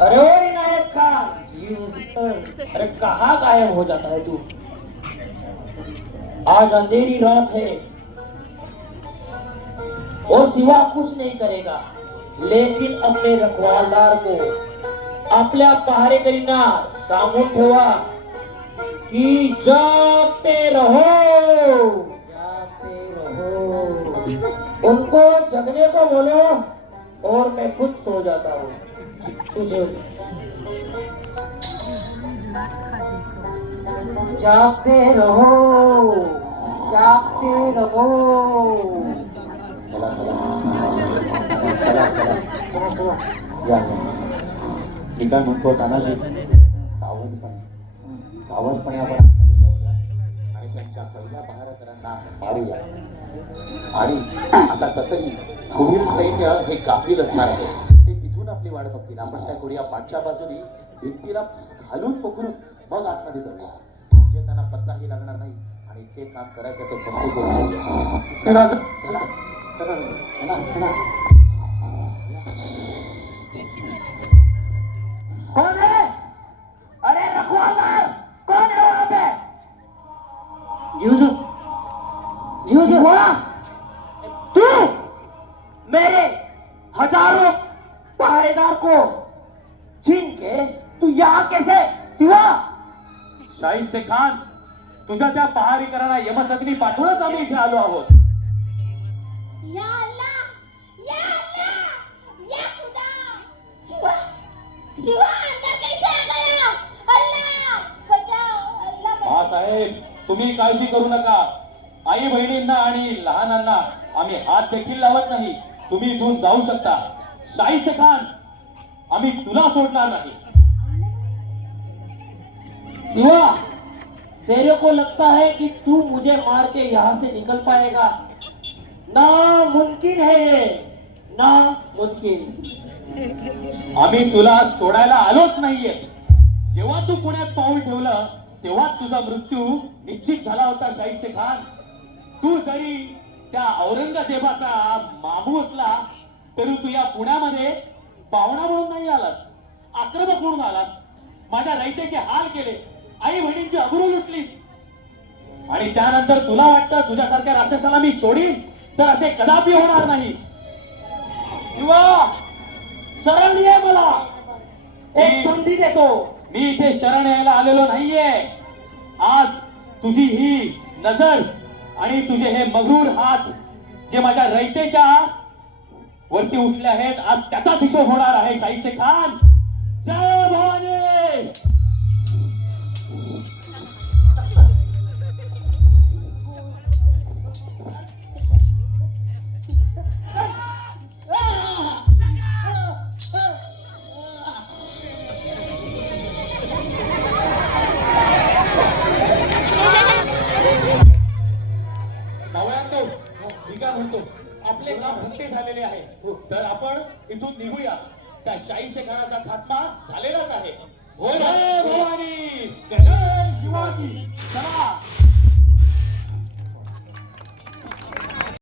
अरे ओ इनायत खान, अरे कहाँ गायब हो जाता है तू? आज अंधेरी रात है। वो सिवा कुछ नहीं करेगा, लेकिन अपने रखवालदार को आपल्या पहारेकरींना सांगून ठेवा कि जागते रहो, जागते रहो। उनको जगने को बोलो और मैं खुद सो जाता हूँ। तुझे जागते रहो, जागते रहो। चला चला चला चला चला या मी काय म्हणतो तानाजी, सावधपणे आपण आतमध्ये जाऊया आणि त्यांच्या पहिल्या पहारेकरांना मारूया. आणि आता तसंही पुढील सैन्य हे काफील असणार आहे, ते तिथून आपली वाट बघतील. आपण काय करूया, पाठच्या बाजूनी भिंतीला घालून पकडून मग आतमध्ये जाऊया, म्हणजे त्यांना पत्ताही लागणार नाही आणि जे काम करायचं ते फक्त करूया. चला चला चला चला. कौन है? अरे रखवालदार, कौन है वहां पे? जीवजू, जीवजू तू मेरे हजारों पहरेदार को छीन के तू यहाँ कैसे? शिवा, शाहिस्ते खान, तुझ्या त्या पहारेकरांना यमसदनी पाठवूनच आम्ही इथे आलो आहोत. या अल्लाह, या अल्लाह, या खुदा. शिवा, शिवा अंदर कैसे आ गया? अल्लाह बचाओ, अल्लाह बचाओ. साहेब, तुम्ही काळजी करू नका. आई बहिणींना आणि लहानांना आम्ही हात देखील लावत नाही. तुम्ही इथून जाऊ शकता. शाहिस्ते खान, आम्ही तुला सोडणार नाही. शिवा, तेरे को लगता है कि तू मुझे मार के यहाँ से निकल पाएगा? नामुमकिन है ये, नामुमकिन. आम्ही तुला सोडायला आलोच नाहीये. जेव्हा तू पुण्यात पाऊल ठेवलं तेव्हा तुझा मृत्यू निश्चित झाला होता. शाहिस्ते खान, तू जरी त्या औरंगजेबाचा मामू असला तरी तू या पुण्यामध्ये पाहुणा म्हणून नाही आलास, आक्रमक म्हणून आलास. माझ्या रयतेचे हाल केले, आई बहिणींची अब्रू लुटलीस आणि त्यानंतर तुला वाटतं तुझ्यासारख्या राक्षसाला मी सोडीन, तर असे कदापि होणार नाही. शिवा, शरण लिए मला, एक संधी देतो. मी इथे शरण यायला आलेलो नाहीये. आज तुझी ही नजर आणि तुझे हे मगरूर हात जे माझ्या रयतेच्या वरती उठले आहेत, आज त्याचाच हिशोब होणार आहे. शाहिस्ते खान, जय भवानी. आपले काम भक्ती झालेले आहे, तर आपण इथून निघूया. त्या शाहिस्ते खानाचा खात्मा झालेलाच आहे. जय भवानी, जय शिवाजी. चला.